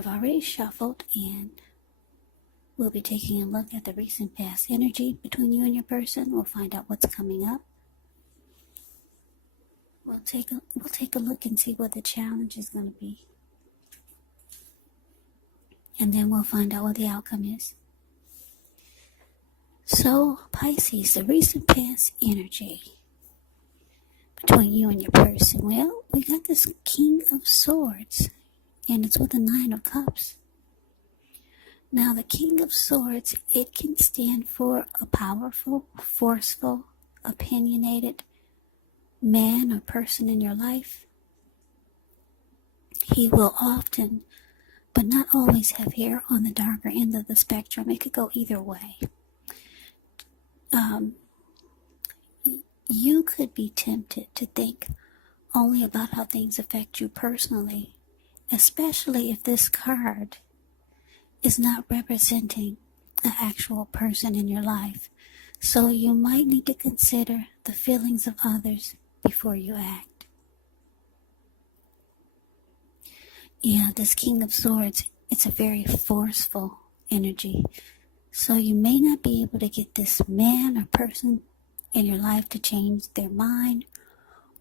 I've already shuffled, and we'll be taking a look at the recent past energy between you and your person. We'll find out what's coming up. We'll take a look and see what the challenge is going to be. And then we'll find out what the outcome is. So, Pisces, the recent past energy between you and your person. Well, we got this King of Swords, and it's with the Nine of Cups. Now, the King of Swords, it can stand for a powerful, forceful, opinionated man or person in your life. He will often, but not always, have hair on the darker end of the spectrum. It could go either way. You could be tempted to think only about how things affect you personally, especially if this card is not representing an actual person in your life. So you might need to consider the feelings of others before you act. Yeah, this King of Swords, it's a very forceful energy. So you may not be able to get this man or person in your life to change their mind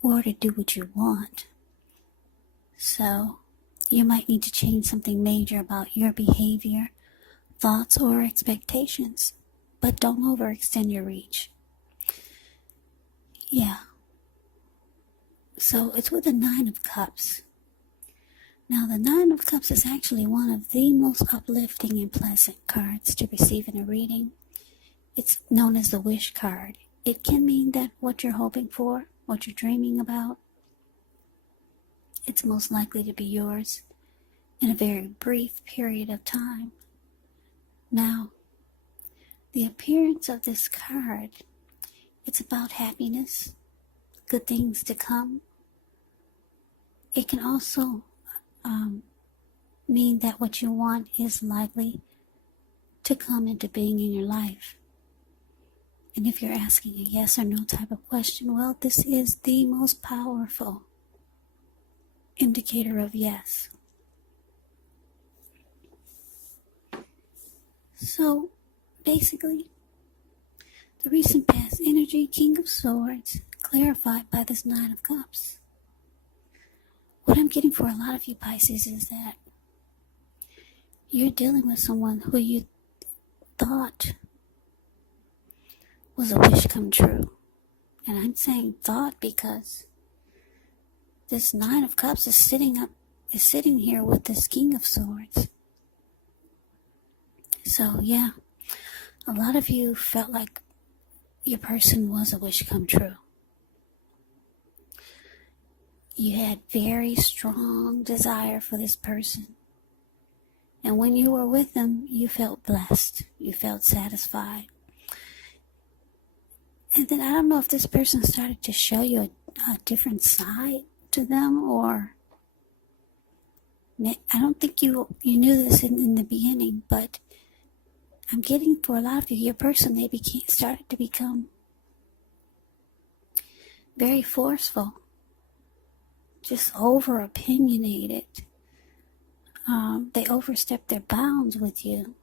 or to do what you want. So you might need to change something major about your behavior, thoughts, or expectations. But don't overextend your reach. Yeah. So it's with the Nine of Cups. Now, the Nine of Cups is actually one of the most uplifting and pleasant cards to receive in a reading. It's known as the wish card. It can mean that what you're hoping for, what you're dreaming about, it's most likely to be yours in a very brief period of time. Now, the appearance of this card, it's about happiness, good things to come. It can also mean that what you want is likely to come into being in your life. And if you're asking a yes or no type of question, well, this is the most powerful indicator of yes. So, basically, the recent past energy, King of Swords, clarified by this Nine of Cups. What I'm getting for a lot of you Pisces is that you're dealing with someone who you thought was a wish come true. And I'm saying thought because this Nine of Cups is sitting here with this King of Swords. So yeah, a lot of you felt like your person was a wish come true. You had very strong desire for this person. And when you were with them, you felt blessed. You felt satisfied. And then I don't know if this person started to show you a different side to them, or I don't think you knew this in the beginning, but I'm getting for a lot of you, your person, they started to become very forceful, just over opinionated. They overstepped their bounds with you.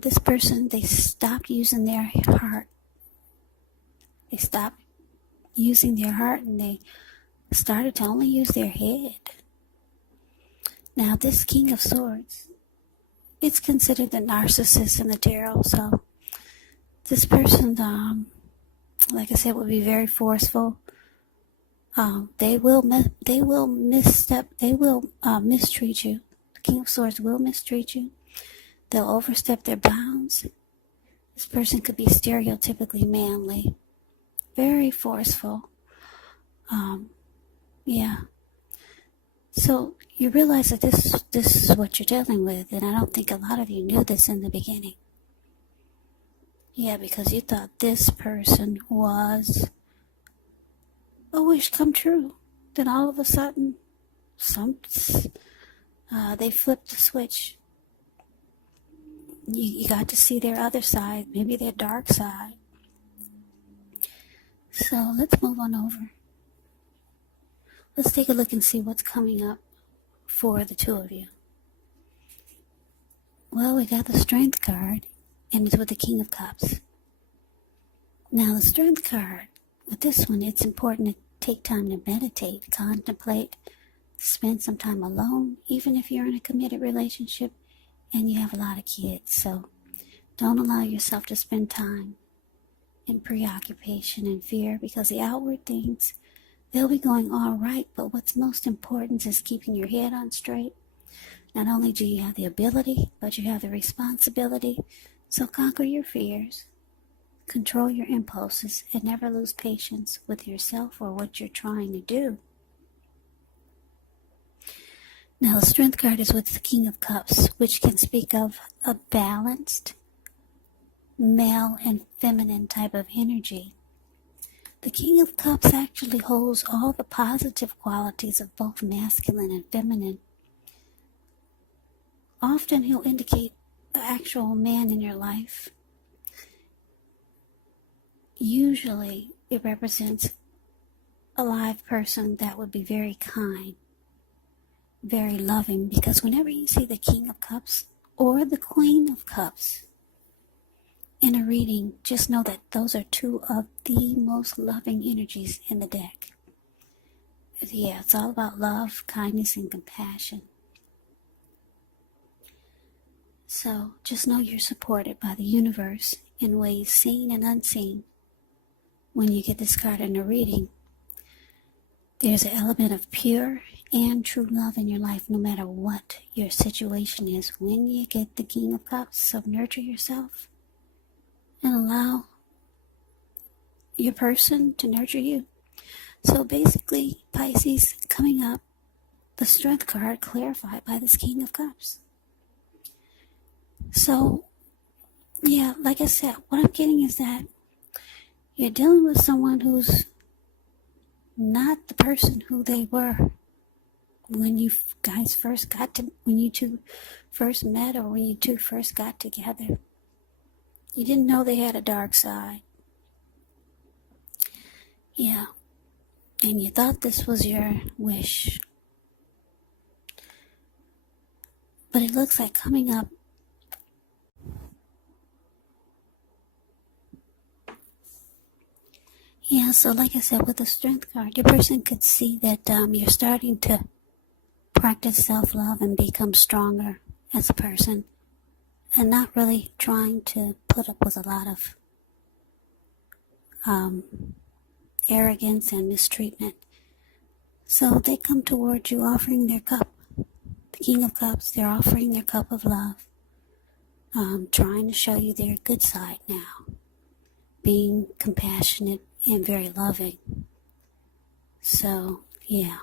This person, they stopped using their heart. They stopped using their heart and they started to only use their head. Now, this King of Swords, it's considered the narcissist in the tarot. So, this person, like I said, will be very forceful. They will mistreat you. The King of Swords will mistreat you. They'll overstep their bounds. This person could be stereotypically manly, very forceful. Yeah. So you realize that this is what you're dealing with, and I don't think a lot of you knew this in the beginning. Yeah, because you thought this person was a wish come true. Then all of a sudden, they flipped the switch. You got to see their other side, maybe their dark side. So let's move on over. Let's take a look and see what's coming up for the two of you. Well, we got the Strength card, and it's with the King of Cups. Now, the Strength card, with this one, it's important to take time to meditate, contemplate, spend some time alone, even if you're in a committed relationship and you have a lot of kids. So don't allow yourself to spend time in preoccupation and fear, because the outward things, they'll be going all right, but what's most important is keeping your head on straight. Not only do you have the ability, but you have the responsibility. So conquer your fears, control your impulses, and never lose patience with yourself or what you're trying to do. Now, the Strength card is with the King of Cups, which can speak of a balanced male and feminine type of energy. The King of Cups actually holds all the positive qualities of both masculine and feminine. Often he'll indicate the actual man in your life. Usually it represents a live person that would be very kind, very loving, because whenever you see the King of Cups or the Queen of Cups in a reading, just know that those are two of the most loving energies in the deck. Yeah, it's all about love, kindness, and compassion. So just know you're supported by the universe in ways seen and unseen. When you get this card in a reading, there's an element of pure and true love in your life, no matter what your situation is. When you get the King of Cups, so nurture yourself and allow your person to nurture you. So basically, Pisces, coming up, the Strength card clarified by this King of Cups. So, yeah, like I said, what I'm getting is that you're dealing with someone who's not the person who they were when you guys first got to, when you two first met, or when you two first got together. You didn't know they had a dark side. Yeah. And you thought this was your wish. But it looks like coming up, yeah, so like I said, with the Strength card, your person could see that you're starting to practice self-love and become stronger as a person, and not really trying to put up with a lot of arrogance and mistreatment. So they come towards you offering their cup. The King of Cups, they're offering their cup of love, trying to show you their good side now, being compassionate and very loving. So, yeah,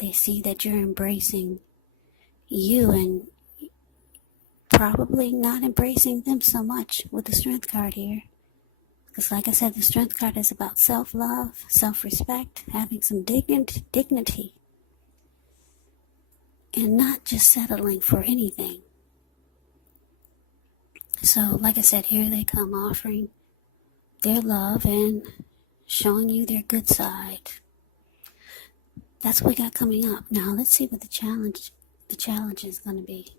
they see that you're embracing you and probably not embracing them so much with the Strength card here. Because like I said, the Strength card is about self-love, self-respect, having some dignity, and not just settling for anything. So, like I said, here they come offering their love and showing you their good side. That's what we got coming up. Now, let's see what the challenge is going to be.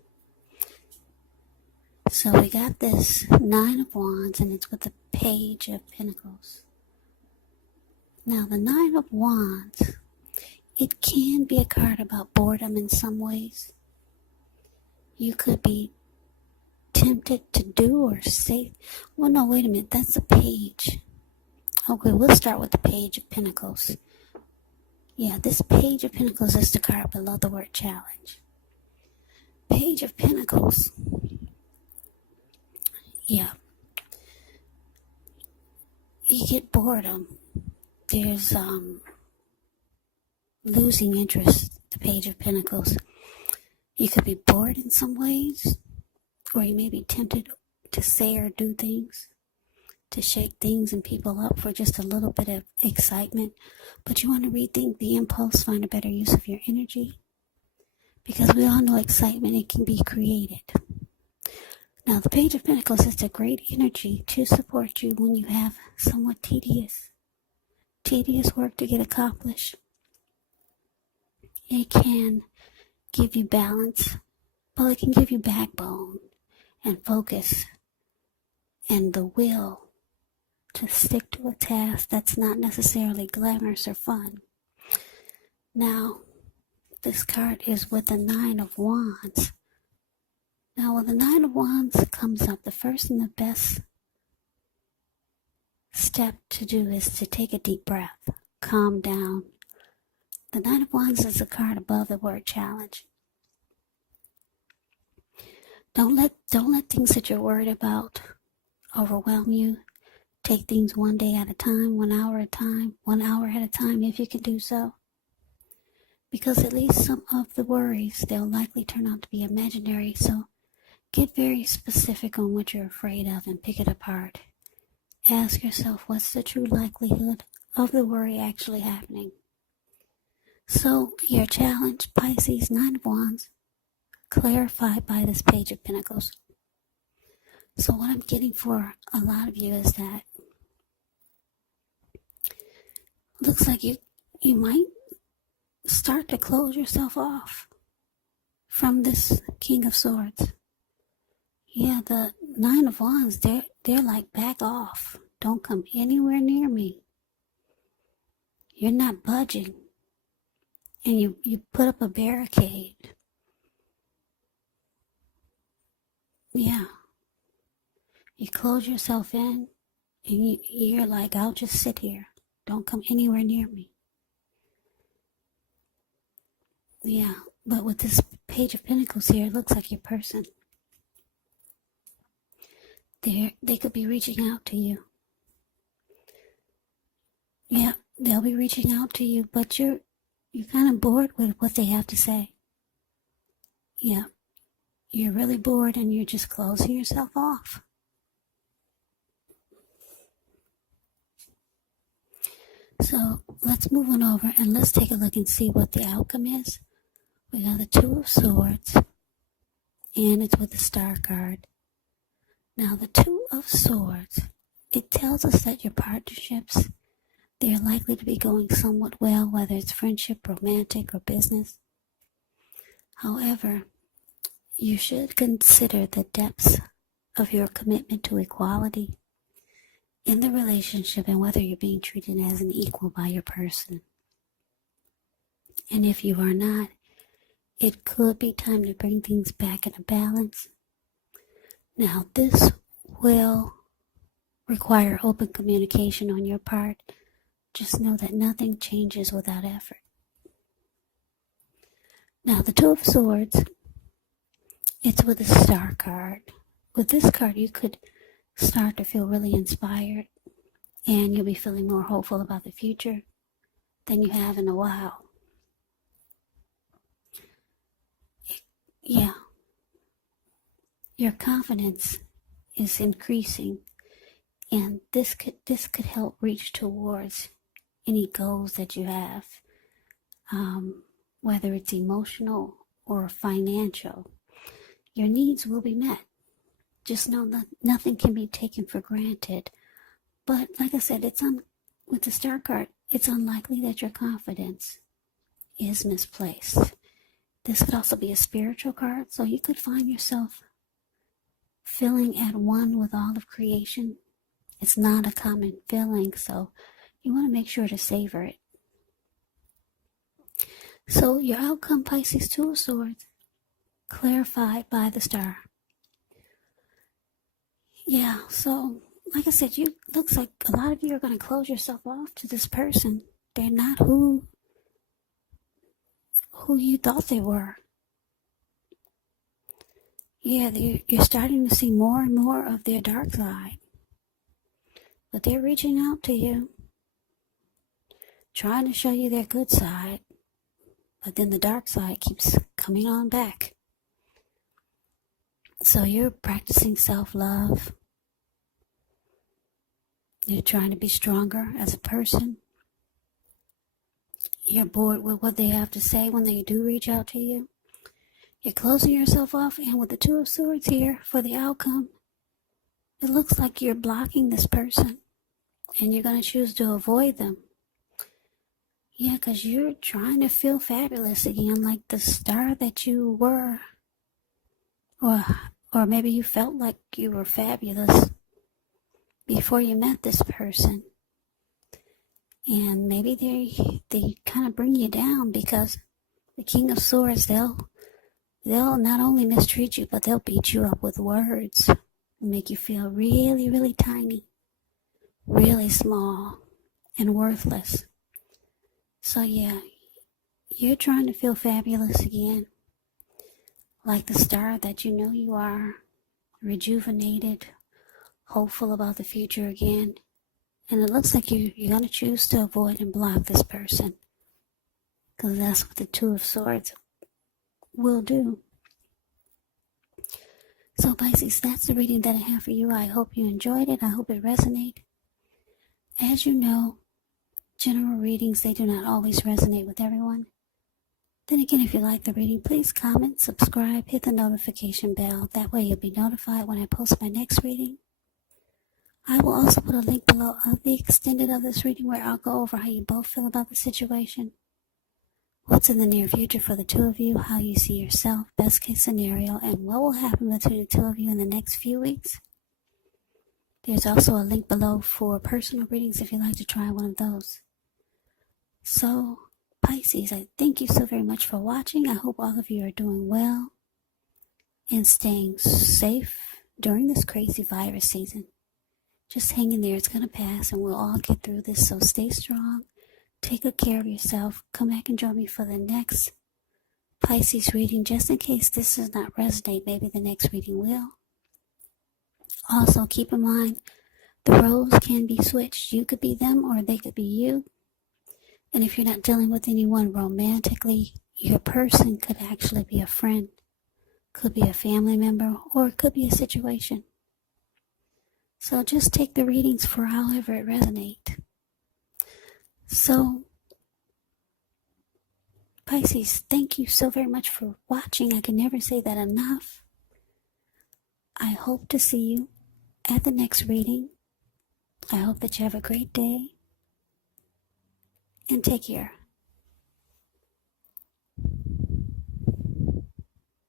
So we got this Nine of Wands, and it's with the Page of Pentacles. Now, the Nine of Wands, it can be a card about boredom in some ways. You could be tempted to do or say, well, no, wait a minute, that's a page. Okay, we'll start with the Page of Pentacles. Yeah, this Page of Pentacles is the card below the word challenge. Page of Pentacles. Yeah. You get boredom. There's losing interest, the Page of Pentacles. You could be bored in some ways, or you may be tempted to say or do things, to shake things and people up for just a little bit of excitement. But you want to rethink the impulse, find a better use of your energy. Because we all know excitement, it can be created. Now, the Page of Pentacles is a great energy to support you when you have somewhat tedious work to get accomplished. It can give you balance, but it can give you backbone and focus and the will to stick to a task that's not necessarily glamorous or fun. Now, this card is with the Nine of Wands. Now, when the Nine of Wands comes up, the first and the best step to do is to take a deep breath, calm down. The Nine of Wands is a card above the word challenge. Don't let things that you're worried about overwhelm you. Take things one day at a time, 1 hour at a time, 1 hour at a time if you can do so. Because at least some of the worries, they'll likely turn out to be imaginary. So get very specific on what you're afraid of and pick it apart. Ask yourself, what's the true likelihood of the worry actually happening? So your challenge, Pisces, Nine of Wands, clarified by this Page of Pentacles. So what I'm getting for a lot of you is that looks like you might start to close yourself off from this King of Swords. Yeah, the Nine of Wands, they're like, back off. Don't come anywhere near me. You're not budging. And you put up a barricade. Yeah. You close yourself in and you're like, I'll just sit here. Don't come anywhere near me. Yeah, but with this Page of Pentacles here, it looks like your person, they could be reaching out to you. Yeah, they'll be reaching out to you, but you're kind of bored with what they have to say. Yeah, you're really bored and you're just closing yourself off. So let's move on over and let's take a look and see what the outcome is. We got the Two of Swords, and it's with the Star card. Now, the Two of Swords, it tells us that your partnerships, they're likely to be going somewhat well, whether it's friendship, romantic, or business. However, you should consider the depths of your commitment to equality in the relationship and whether you're being treated as an equal by your person. And if you are not, it could be time to bring things back into balance. Now, this will require open communication on your part. Just know that nothing changes without effort. Now, the Two of Swords, it's with the Star card. With this card, you could start to feel really inspired, and you'll be feeling more hopeful about the future than you have in a while. Yeah. Your confidence is increasing, and this could help reach towards any goals that you have, whether it's emotional or financial. Your needs will be met. Just know that nothing can be taken for granted. But like I said, with the Star card, it's unlikely that your confidence is misplaced. This could also be a spiritual card, so you could find yourself feeling at one with all of creation. It's not a common feeling, so you want to make sure to savor it. So your outcome, Pisces, Two of Swords, clarified by the Star. Yeah, so like I said, looks like a lot of you are going to close yourself off to this person. They're not who you thought they were. Yeah, you're starting to see more and more of their dark side. But they're reaching out to you, trying to show you their good side. But then the dark side keeps coming on back. So you're practicing self-love. You're trying to be stronger as a person. You're bored with what they have to say when they do reach out to you. You're closing yourself off, and with the Two of Swords here for the outcome, it looks like you're blocking this person, and you're going to choose to avoid them. Yeah, because you're trying to feel fabulous again, like the star that you were, or Or maybe you felt like you were fabulous before you met this person. And maybe they kind of bring you down, because the King of Swords, they'll not only mistreat you, but they'll beat you up with words. Make you feel really, really tiny, really small, and worthless. So yeah, you're trying to feel fabulous again, like the star that you know you are, rejuvenated, hopeful about the future again. And it looks like you're going to choose to avoid and block this person, because that's what the Two of Swords will do. So Pisces, that's the reading that I have for you. I hope you enjoyed it. I hope it resonated. As you know, general readings, they do not always resonate with everyone. Then again, if you like the reading, please comment, subscribe, hit the notification bell. That way you'll be notified when I post my next reading. I will also put a link below of the extended of this reading, where I'll go over how you both feel about the situation, what's in the near future for the two of you, how you see yourself, best case scenario, and what will happen between the two of you in the next few weeks. There's also a link below for personal readings if you'd like to try one of those. So, Pisces, I thank you so very much for watching. I hope all of you are doing well and staying safe during this crazy virus season. Just hang in there. It's going to pass, and we'll all get through this. So stay strong. Take good care of yourself. Come back and join me for the next Pisces reading. Just in case this does not resonate, maybe the next reading will. Also, keep in mind, the roles can be switched. You could be them, or they could be you. And if you're not dealing with anyone romantically, your person could actually be a friend, could be a family member, or it could be a situation. So just take the readings for however it resonates. So, Pisces, thank you so very much for watching. I can never say that enough. I hope to see you at the next reading. I hope that you have a great day. And take care.